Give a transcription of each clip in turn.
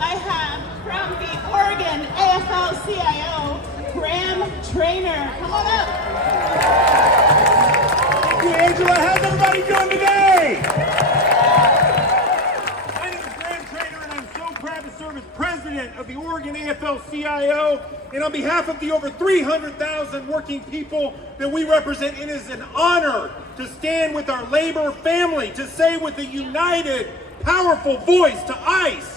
I have from the Oregon AFL-CIO, Graham Trainer. Come on up. Thank you, Angela. How's everybody doing today? My name is Graham Trainer, and I'm so proud to serve as president of the Oregon AFL-CIO. And on behalf of the over 300,000 working people that we represent, it is an honor to stand with our labor family, to say with a united, powerful voice to ICE,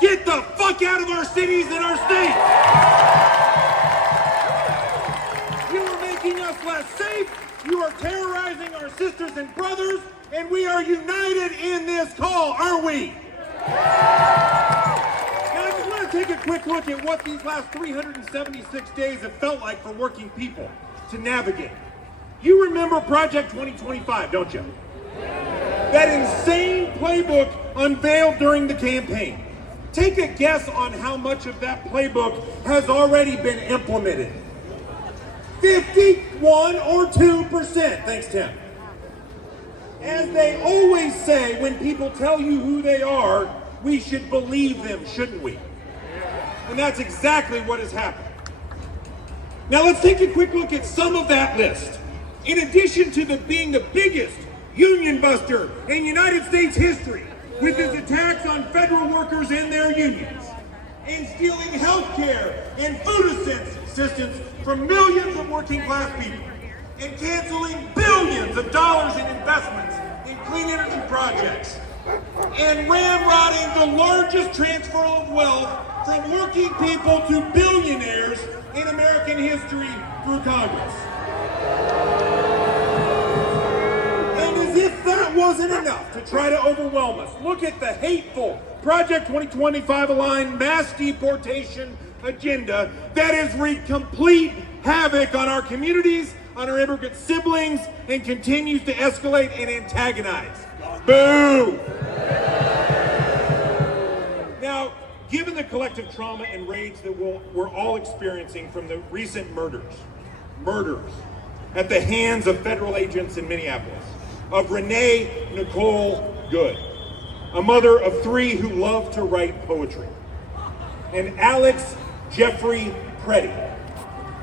get the fuck out of our cities and our states! You are making us less safe, you are terrorizing our sisters and brothers, and we are united in this call, aren't we? Now I just want to take a quick look at what these last 376 days have felt like for working people to navigate. You remember Project 2025, don't you? That insane playbook unveiled during the campaign. Take a guess on how much of that playbook has already been implemented. 51 or 2%. Thanks, Tim. As they always say when people tell you who they are, we should believe them, shouldn't we? And that's exactly what has happened. Now let's take a quick look at some of that list. In addition to being the biggest union buster in United States history, with his attacks on federal workers and their unions, and stealing health care and food assistance from millions of working class people, and canceling billions of dollars in investments in clean energy projects, and ramrodding the largest transfer of wealth from working people to billionaires in American history through Congress. As if that wasn't enough to try to overwhelm us, look at the hateful Project 2025 aligned mass deportation agenda that has wreaked complete havoc on our communities, on our immigrant siblings, and continues to escalate and antagonize. Boo! Now, given the collective trauma and rage that we're all experiencing from the recent murders at the hands of federal agents in Minneapolis, of Renee Nicole Good, a mother of 3 who loved to write poetry, and Alex Jeffrey Preddy,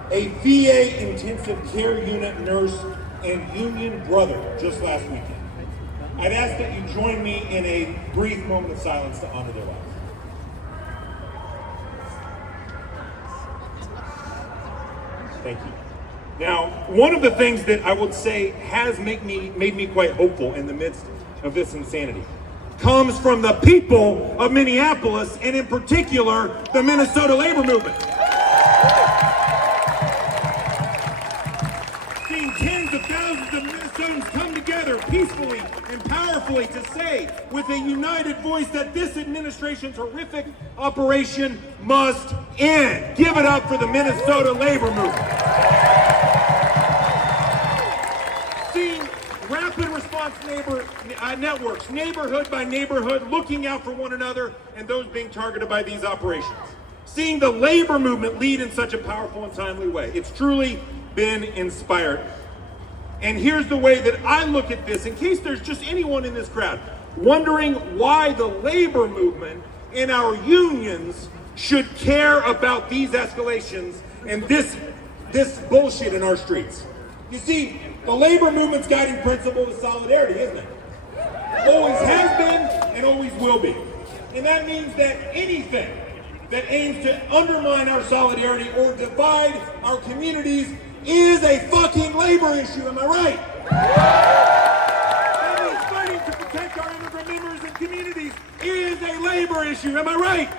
a VA intensive care unit nurse and union brother just last weekend. I'd ask that you join me in a brief moment of silence to honor their lives. Thank you. Now, one of the things that I would say has made me quite hopeful in the midst of this insanity comes from the people of Minneapolis, and in particular, the Minnesota labor movement. Seeing tens of thousands of Minnesotans come together peacefully and powerfully to say with a united voice that this administration's horrific operation must end. Give it up for the Minnesota labor movement. Rapid response networks, neighborhood by neighborhood, looking out for one another and those being targeted by these operations. Seeing the labor movement lead in such a powerful and timely way. It's truly been inspired. And here's the way that I look at this, in case there's just anyone in this crowd wondering why the labor movement and our unions should care about these escalations and this bullshit in our streets. You see, the labor movement's guiding principle is solidarity, isn't it? Always has been and always will be. And that means that anything that aims to undermine our solidarity or divide our communities is a fucking labor issue, am I right? That means fighting to protect our immigrant members and communities is a labor issue, am I right?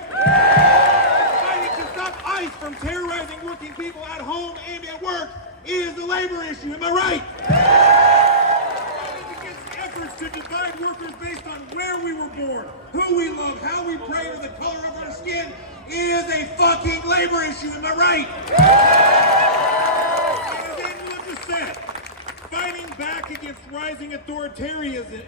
Fighting to stop ICE from terrorizing working people at home and at work is a labor issue, am I right? Fighting against efforts to divide workers based on where we were born, who we love, how we pray, or the color of our skin is a fucking labor issue, am I right? As Angela just said, fighting back against rising authoritarianism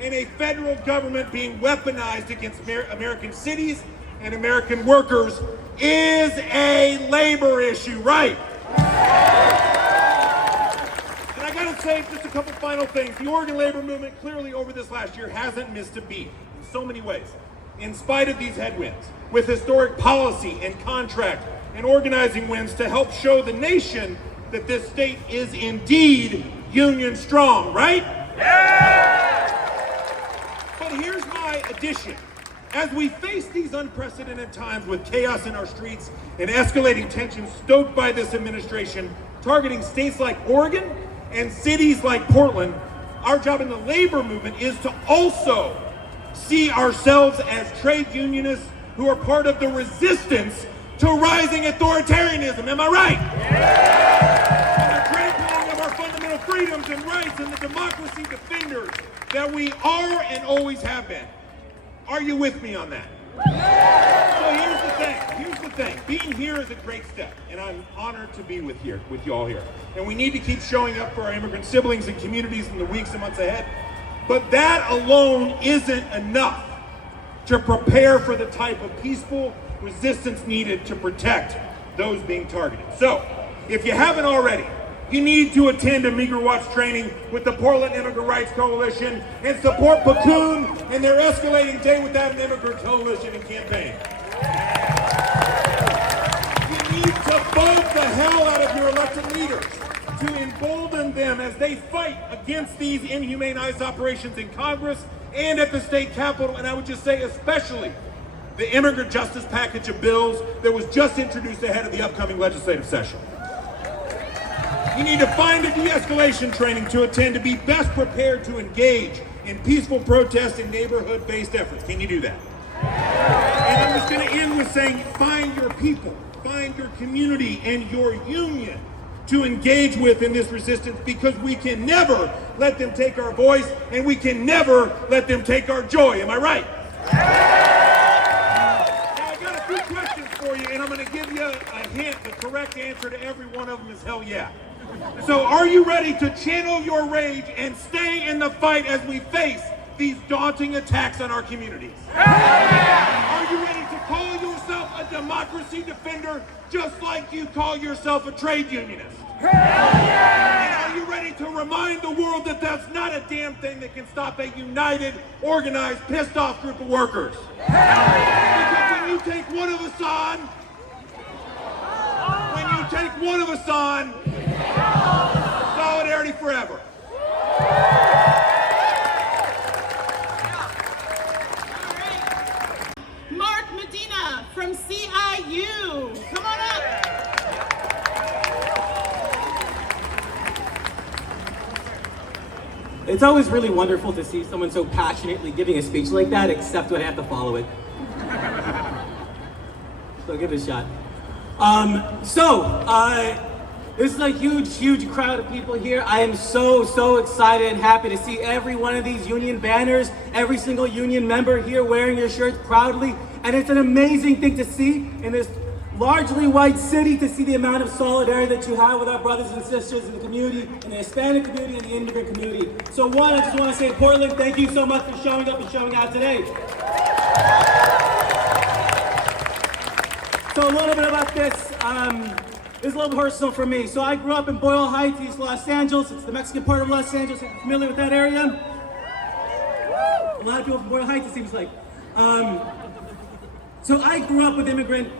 and a federal government being weaponized against American cities and American workers is a labor issue, right? And I gotta to say just a couple final things. The Oregon labor movement clearly over this last year hasn't missed a beat in so many ways. In spite of these headwinds, with historic policy and contract and organizing wins to help show the nation that this state is indeed union strong, right? Yeah! But here's my addition. As we face these unprecedented times with chaos in our streets and escalating tensions stoked by this administration, targeting states like Oregon and cities like Portland, our job in the labor movement is to also see ourselves as trade unionists who are part of the resistance to rising authoritarianism. Am I right? Yeah! And the trampling of our fundamental freedoms and rights and the democracy defenders that we are and always have been. Are you with me on that? So here's the thing. Being here is a great step, and I'm honored to be with you all here. And we need to keep showing up for our immigrant siblings and communities in the weeks and months ahead. But that alone isn't enough to prepare for the type of peaceful resistance needed to protect those being targeted. So, if you haven't already, you need to attend Immigrant Watch training with the Portland Immigrant Rights Coalition and support Platoon and their escalating Day Without an Immigrant Coalition and campaign. You need to vote the hell out of your elected leaders to embolden them as they fight against these inhumane ICE operations in Congress and at the state capitol, and I would just say especially the immigrant justice package of bills that was just introduced ahead of the upcoming legislative session. You need to find a de-escalation training to attend to be best prepared to engage in peaceful protest and neighborhood-based efforts. Can you do that? And I'm just going to end with saying, find your people, find your community and your union to engage with in this resistance, because we can never let them take our voice and we can never let them take our joy. Am I right? Now, I got a few questions for you, and I'm going to give you a hint. The correct answer to every one of them is hell yeah. So are you ready to channel your rage and stay in the fight as we face these daunting attacks on our communities? Are you ready to call yourself a democracy defender just like you call yourself a trade unionist? And are you ready to remind the world that that's not a damn thing that can stop a united, organized, pissed off group of workers? Because when you take one of us on, solidarity forever. Mark Medina from CIU. Come on up. It's always really wonderful to see someone so passionately giving a speech like that, except when I have to follow it. So give it a shot. This is a huge crowd of people here. I am so excited and happy to see every one of these union banners, every single union member here wearing your shirts proudly. And it's an amazing thing to see in this largely white city, to see the amount of solidarity that you have with our brothers and sisters in the community, in the Hispanic community and the immigrant community. So one, I just want to say, Portland, thank you so much for showing up and showing out today. So a little bit about this. This is a little personal for me. So I grew up in Boyle Heights, East Los Angeles. It's the Mexican part of Los Angeles. Are you familiar with that area? A lot of people from Boyle Heights, it seems like. So I grew up with immigrant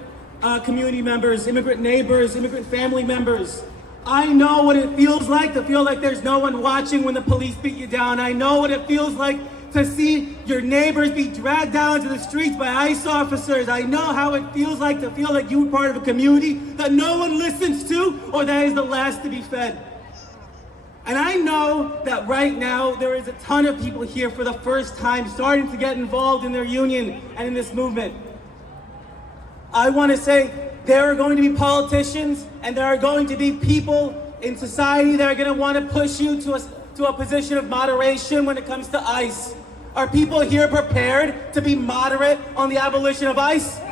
community members, immigrant neighbors, immigrant family members. I know what it feels like to feel like there's no one watching when the police beat you down. I know what it feels like to see your neighbors be dragged down to the streets by ICE officers. I know how it feels like to feel like you were part of a community that no one listens to or that is the last to be fed. And I know that right now there is a ton of people here for the first time starting to get involved in their union and in this movement. I want to say there are going to be politicians and there are going to be people in society that are going to want to push you to a position of moderation when it comes to ICE. Are people here prepared to be moderate on the abolition of ICE? No!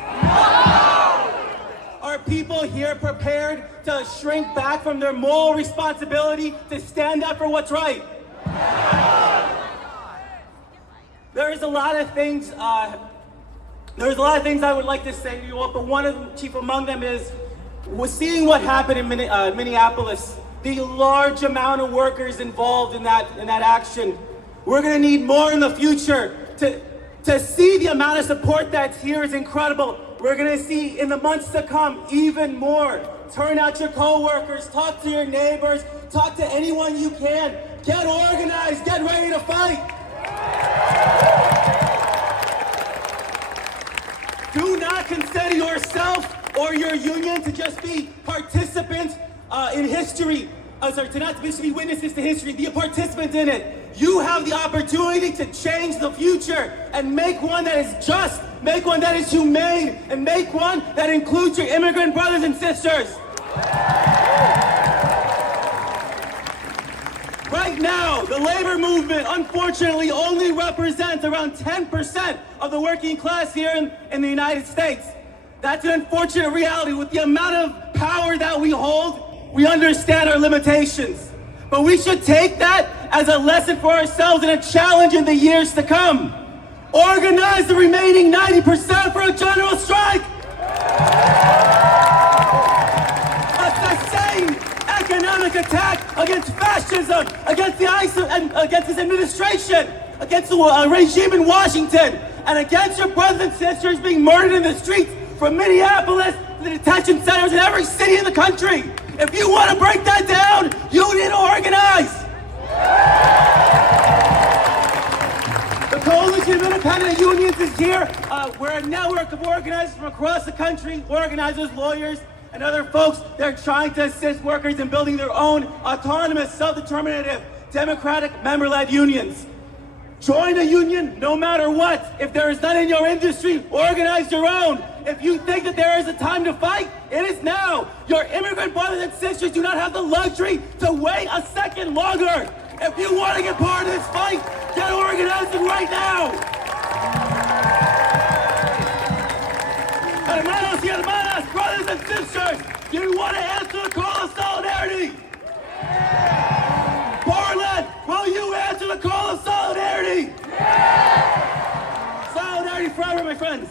Are people here prepared to shrink back from their moral responsibility to stand up for what's right? No! There's a lot of things I would like to say to you all, but one of them, chief among them, is We're seeing what happened in Minneapolis, the large amount of workers involved in that action. We're going to need more in the future. To see the amount of support that's here is incredible. We're going to see in the months to come even more. Turn out your co-workers, talk to your neighbors, talk to anyone you can. Get organized, get ready to fight. Do not consider yourself or your union to just be participants in history. To not just be witnesses to history, be a participant in it. You have the opportunity to change the future and make one that is just, make one that is humane, and make one that includes your immigrant brothers and sisters. Right now, the labor movement, unfortunately, only represents around 10% of the working class here in the United States. That's an unfortunate reality. With the amount of power that we hold, we understand our limitations. But we should take that as a lesson for ourselves and a challenge in the years to come. Organize the remaining 90% for a general strike. A sustained economic attack against fascism, against the ICE and against this administration, against the regime in Washington, and against your brothers and sisters being murdered in the streets from Minneapolis to the detention centers in every city in the country. If you want to break that down, you need to organize. The Coalition of Independent Unions is here. We're a network of organizers from across the country, organizers, lawyers, and other folks. They're trying to assist workers in building their own autonomous, self-determinative, democratic, member-led unions. Join a union no matter what. If there is none in your industry, organize your own. If you think that there is a time to fight, it is now. Your immigrant brothers and sisters do not have the luxury to wait a second longer. If you want to get part of this fight, get organizing right now. Hermanos y hermanas, brothers and sisters, do you want to answer the call of solidarity? Portland, will you answer the call of solidarity? Solidarity forever, my friends.